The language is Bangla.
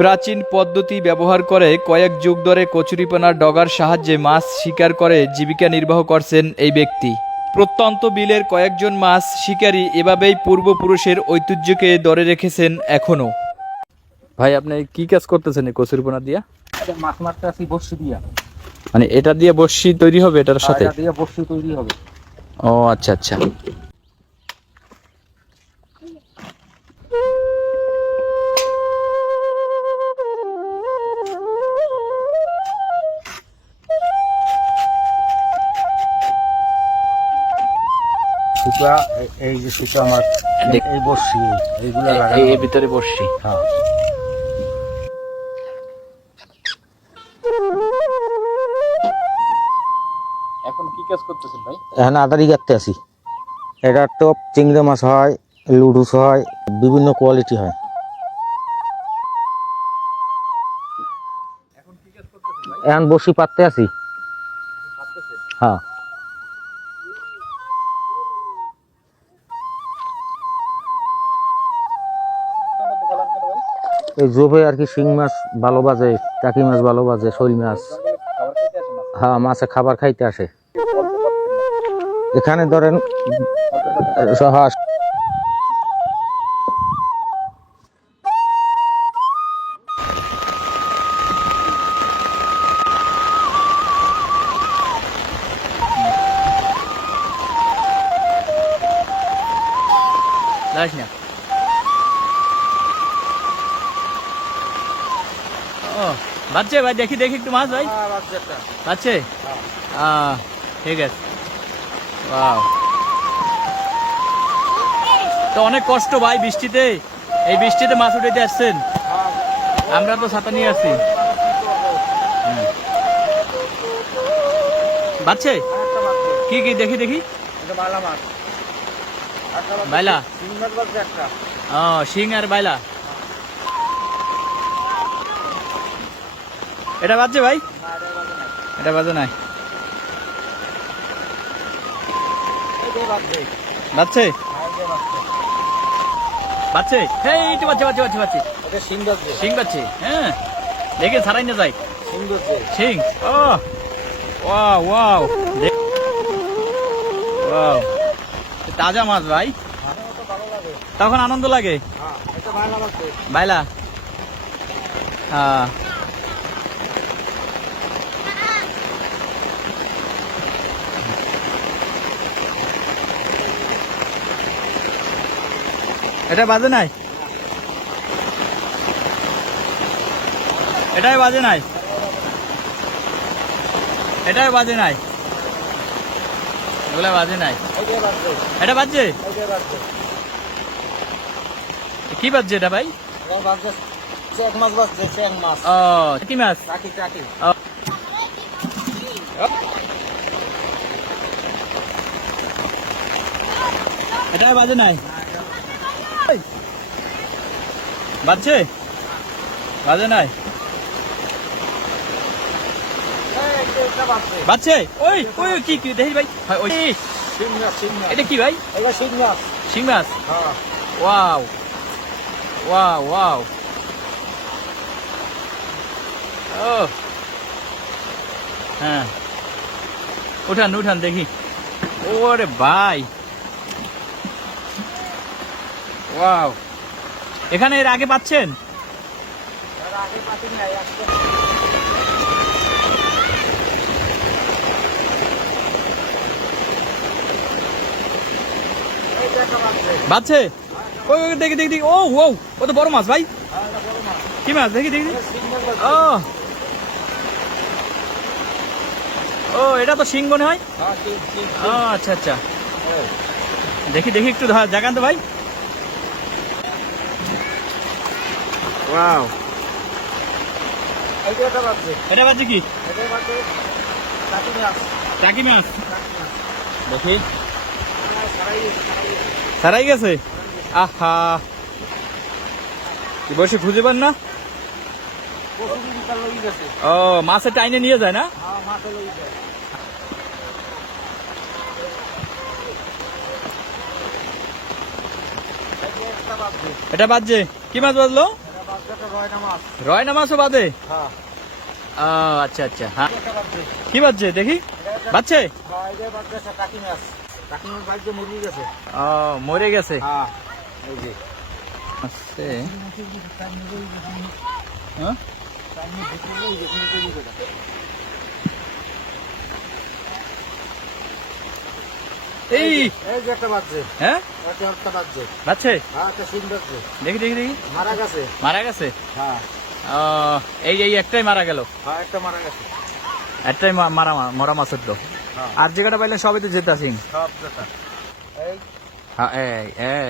প্রাচীন পদ্ধতি ব্যবহার করে কয়েক যুগ ধরে কচুরিপানার ডগার সাহায্যে মাছ শিকার করে জীবিকা নির্বাহ করছেন এই ব্যক্তি। প্রত্যন্ত বিলের কয়েকজন মাছ শিকারী এভাবেই পূর্বপুরুষের ঐতিহ্যকে ধরে রেখেছেন এখনো। ভাই, আপনি কি কাজ করতেছেন এই কচুরিপানা দিয়া? মাছ মারতে আসি বড়শি দিয়া। মানে এটা দিয়ে বড়শি তৈরি হবে এটার সাথে? এটা দিয়ে বড়শি তৈরি হবে। ও আচ্ছা আচ্ছা। সুতা, এই যে সুতা আমার, এই বড়শি এইগুলা লাগানো এর ভিতরে বড়শি। হ্যাঁ। এখন কি কাজ করতেছেন ভাই? এখন আদারি কাটতে আসি। এটা টপ চিংড়ি মাছ হয়, লুডুস হয়, বিভিন্ন কোয়ালিটি হয়। এখন বড়শি পাততে আসি। হ্যাঁ। এই জোবে আর কি শিং মাছ ভালো বাজে, টাকি মাছ ভালো বাজে, শৈল মাছ। হ্যাঁ, মাছে খাবার খাইতে আসে। এখানে ধরেন হাঁস, বাচ্চে ভাই, দেখি দেখি একটু মাছ ভাই। বাচ্চে, ঠিক আছে। ওয়াও, তো অনেক কষ্ট ভাই বৃষ্টিতে, এই বৃষ্টিতে মাছ উঠাইতে আসছেন। আমরা তো ছাতা নিয়ে আসছি। বাচ্চে কি কি দেখি দেখি। বাইলা, ও শিং আর বাইলা। এটা বাজছে ভাই? এটা বাজে নাই। বাজছে বাজছে, এই তো বাজছে বাজছে বাজছে বাজছে। শিং বাজছে, হ্যাঁ দেখে ছাড়াই না যাই। শিং, ও ওয়াও ওয়াও, ওয়াও, তাজা মাছ ভাই, তখন আনন্দ লাগে। বাইলা, হ্যাঁ। এটা বাজে নাই, এটাই বাজে নাই, এটাই বাজে নাই, এগুলা বাজে নাই। এটা বাজছে, কি বাজছে এটা ভাই? ও কি মাছ? এটাই বাজে নাই, বাজছে বাজে নাই, বাজছে। ওই ওই কি কি দেখি ভাই, ওই এটা কি ভাই? শিং মাছ। ওয়াও ওয়াও ওয়াও, ও হ্যাঁ, উঠান উঠান দেখি। ওরে ভাই, ওয়াও, এখানে এর আগে পাচ্ছেন? বাচ্চে, ওই দেখি দেখি দেখি, ও ও ও তো বড় মাছ ভাই। কি মাছ দেখি দেখি। ও ও, এটা তো শিং মনে হয়। ও আচ্ছা আচ্ছা, দেখি দেখি একটু দেখান তো ভাই। ওয়াও, এটা বাজছে কি? টাকি মাছ, দেখি ছাড়াই গেছে। আহা, বসে খুঁজে পান না? ও, মাছের টাইনে নিয়ে যায় না? এটা বাজছে, কি মাছ বাজলো? রয়না মাছও বাদে? হ্যাঁ ও আচ্ছা আচ্ছা, হ্যাঁ। কি বাজছে দেখি? বাজছে? টাকি মাছ বাজছে, মুরগি গেছে। ও মরে গেছে। হ্যাঁ এই যে আচ্ছা, হ্যাঁ? এই এই যে একটা বাজছে, হ্যাঁ একটা বাজছে। বাজছে? হ্যাঁ একটা সিং বাজছে, দেখি দেখি দেখি। মারা গেছে। মারা গেছে? হ্যাঁ ও, এই এই একটাই মারা গেল? হ্যাঁ একটা মারা গেছে। একটাই মারা মরা মাছের তো। হ্যাঁ আর যে কটা পাইলেন সবই তো জেতা সিং। সব কথা এই হ্যাঁ এই